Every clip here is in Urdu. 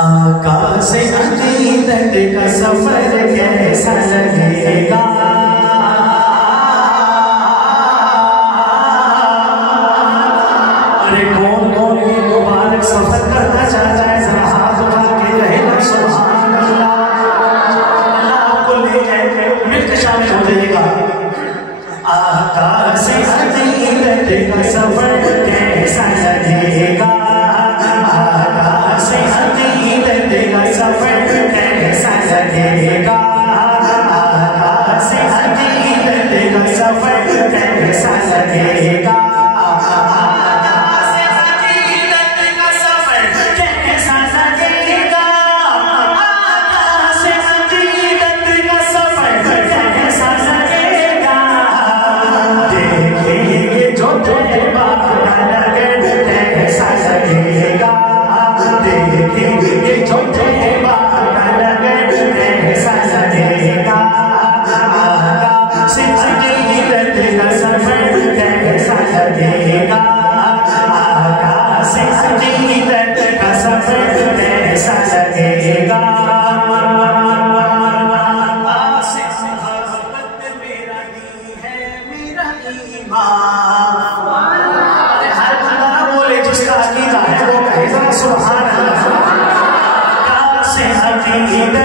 آقا سے عقیدت کا سفر کیسا لگے گا؟ ارے کون کون یہ مبارک سفر کرنا چاہتا ہے؟ ذرا ہاتھ اٹھا کے رہے نا سبحان اللہ۔ اللہ آپ کو لے جائے، مل کے شامل ہو جائے گا۔ آقا سے عقیدت کا سفر کیسا لگے گا؟ آقا سے عقیدت کا سفر کیسا لگے گا؟ آقا سے عقیدت کا سفر کیسا لگے گا؟ Thank you.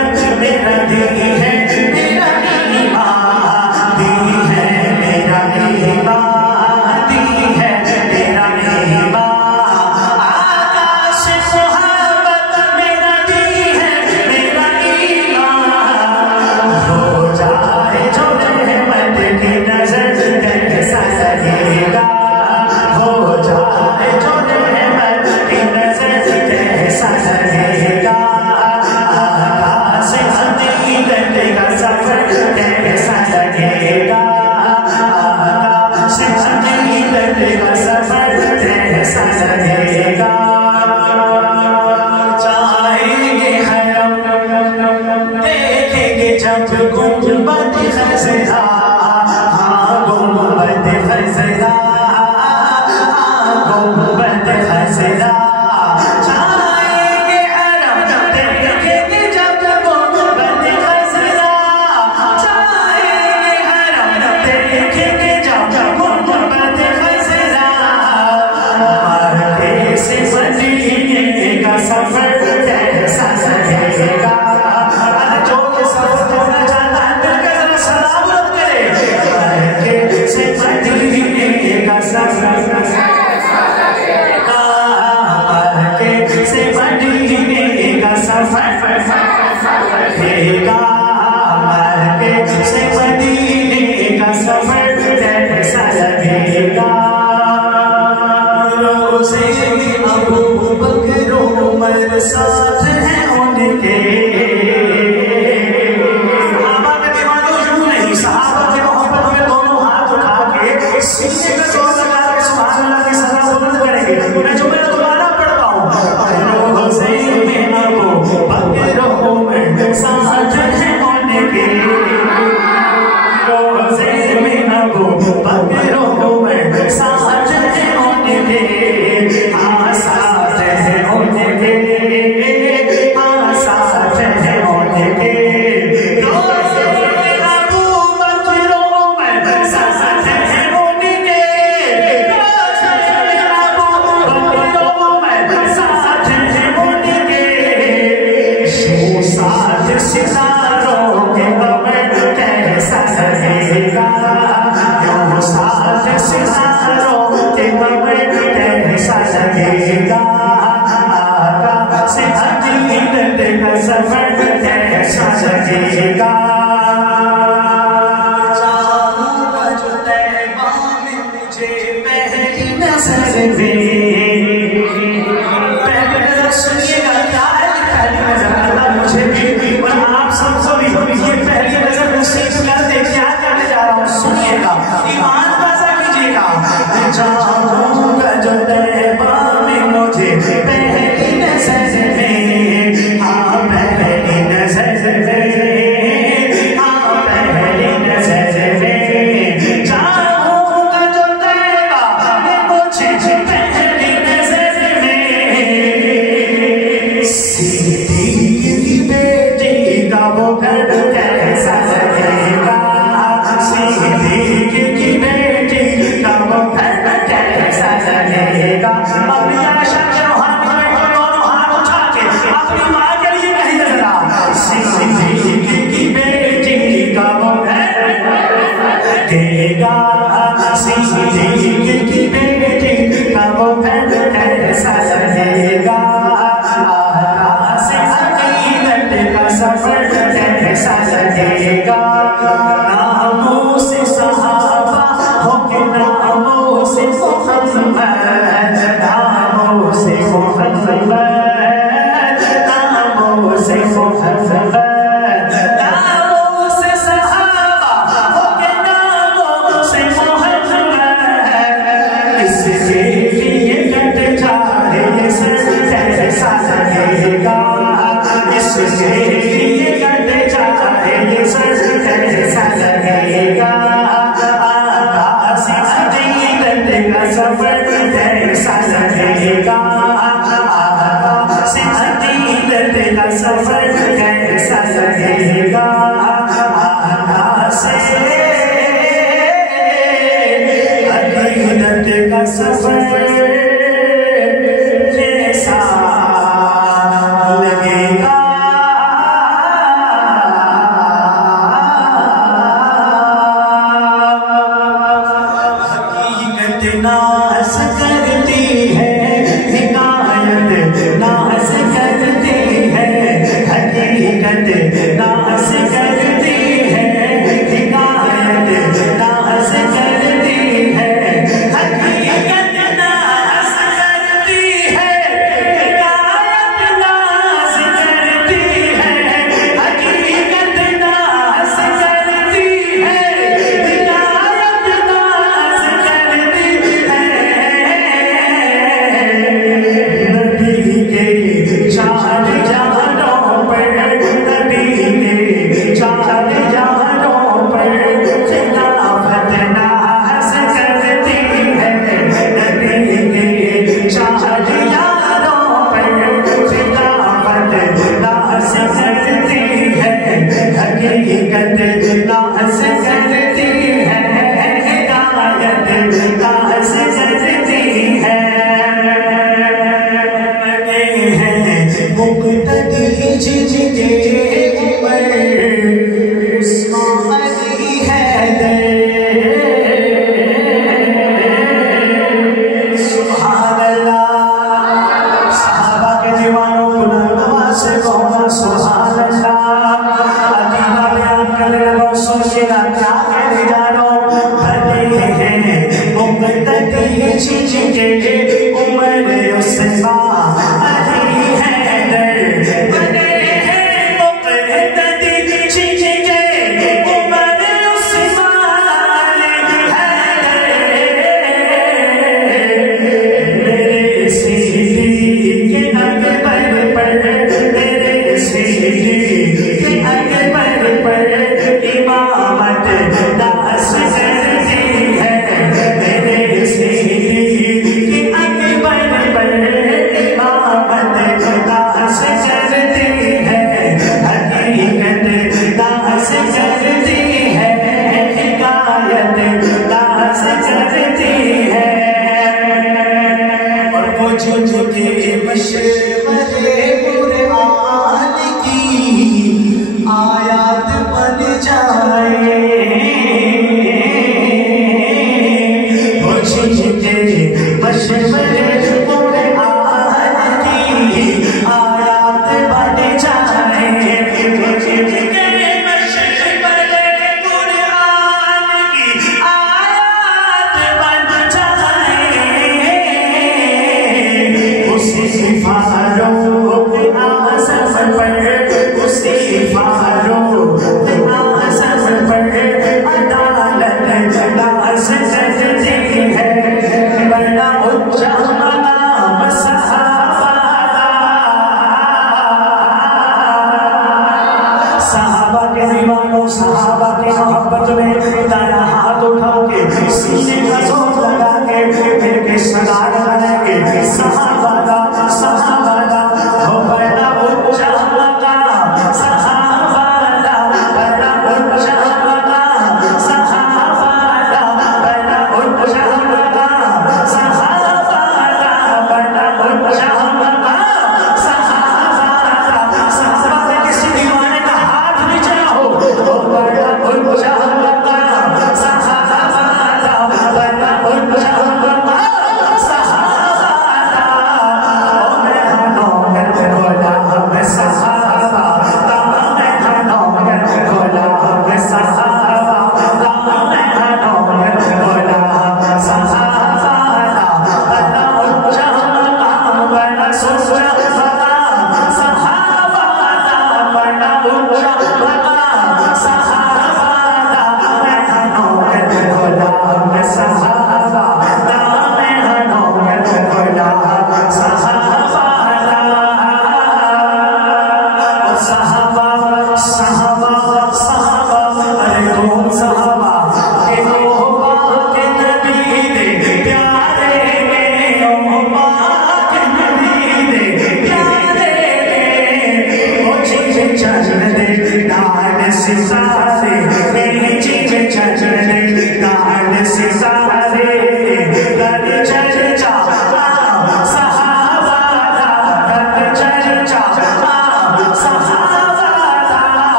گا صدیق کی بیٹی کا وہ گھر کیسا رہے گا آقا سے عقیدت کا سفر کیسا رہے گا ناموں سے صحابہ ہو کے ناموں سے محمد ناموں سے محمد ناموں سے محمد ناموں سے صحابہ ہو کے ناموں سے محمد اس کے لیے کٹ جائے یہ سر کیسا رہے گا اس کے لیے کٹ جائے یہ سر کیسا رہے گا آقا سے عقیدت کا سفر کیسا رہے گا آقا سے عقیدت کا سفر کیسا رہے گا آقا سے عقیدت کا سفر کیسا لگے گا حقیقت ناز کرتی ہے حکایت ناز کرتی ہے حقیقت ناز کرتی ہے حکایت ناز کرتی ہے حقیقت ناز کرتی ہے حکایت ناز کرتی ہے حقیقت ناز کرتی ہے حکایت ناز کرتی ہے نبی کے چار جہانوں پر نبی کے چار جہانوں پر خلافت ناز کرتی ہے نبی کے چار جہانوں پر خلافت ناز کرتی ہے حقیقت ناز کرتی ہے ہدایت ناز کرتی ہے مقتدی جن کے عمر عثمان علی حیدر سبحان اللہ صحابہ کے دیوانوں گناہ سے بہت سبحان اللہ عقیدہ بیان کرنے لگو سن کے نہ کیا کہہ جانو بھلے ہیں مقتدی جن کے عمر عثمان علی حیدر بنے ہیں مقتدی جن کے عمر عثمان علی حیدر میرے صدیق کے اکبر پر میرے صدیق کے اکبر پر امامت ناز کرتی ہے میرے صدیق کے اکبر پر امامت ناز کرتی ہے حقیقت ناز کرتی ہے حکایت ناز کرتی ہے اور وہ جو کے مشورے قرآن کی آیات بن جائے وہ جو کے مشورے قرآن کی آیات بن جائے وہ جو کے مشورے قرآن کی آیات بن جائے اسی فاروق اعظم پر اسی فاروق اعظم پر عدالت ناز کرتی ہے بڑا اونچا مقام صحابہ کے دیوانوں صحابہ کی محبت میں دایا ہاتھ اٹھاؤ کے سینے کا زور لگا کے پھر کے صدا لگائیں گے صحابہ دا ہو بڑا اونچا مقام صحابہ دا بڑا اونچا مقام صحابہ دا بڑا اونچا مقام صحابہ دا بڑا اونچا مقام صحابہ دا کسی دیوانے کا ہاتھ نیچے نہ ہو بڑا اونچا مقام صحابہ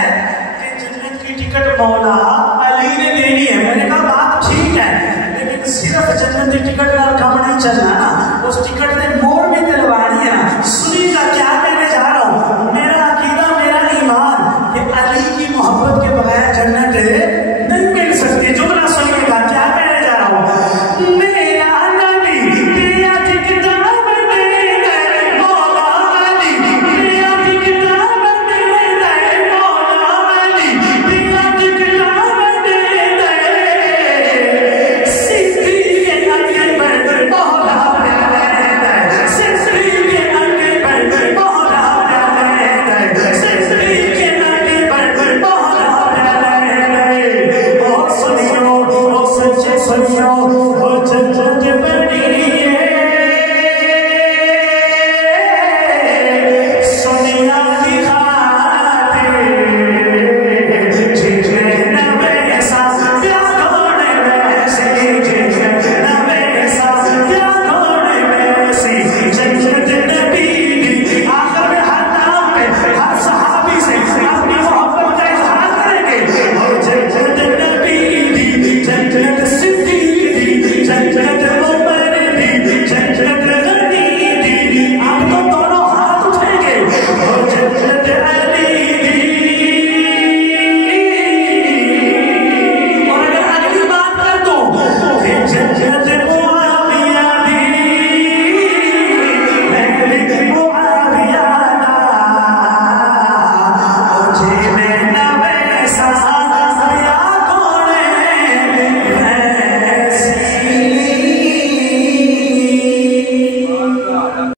ہے کہ جنت کی ٹکٹ مولا علی نے دینی ہے. میں نے کہا بات ٹھیک ہے لیکن صرف جنت کی ٹکٹ کا کام نہیں چلنا نا, اس ٹکٹ نے مور بھی دلوانی ہے نا. سنی کا کیا کہنے جا رہا ہوں, میرا عقیدہ میرا ایمان کہ علی کی محبت کے بغیر جنت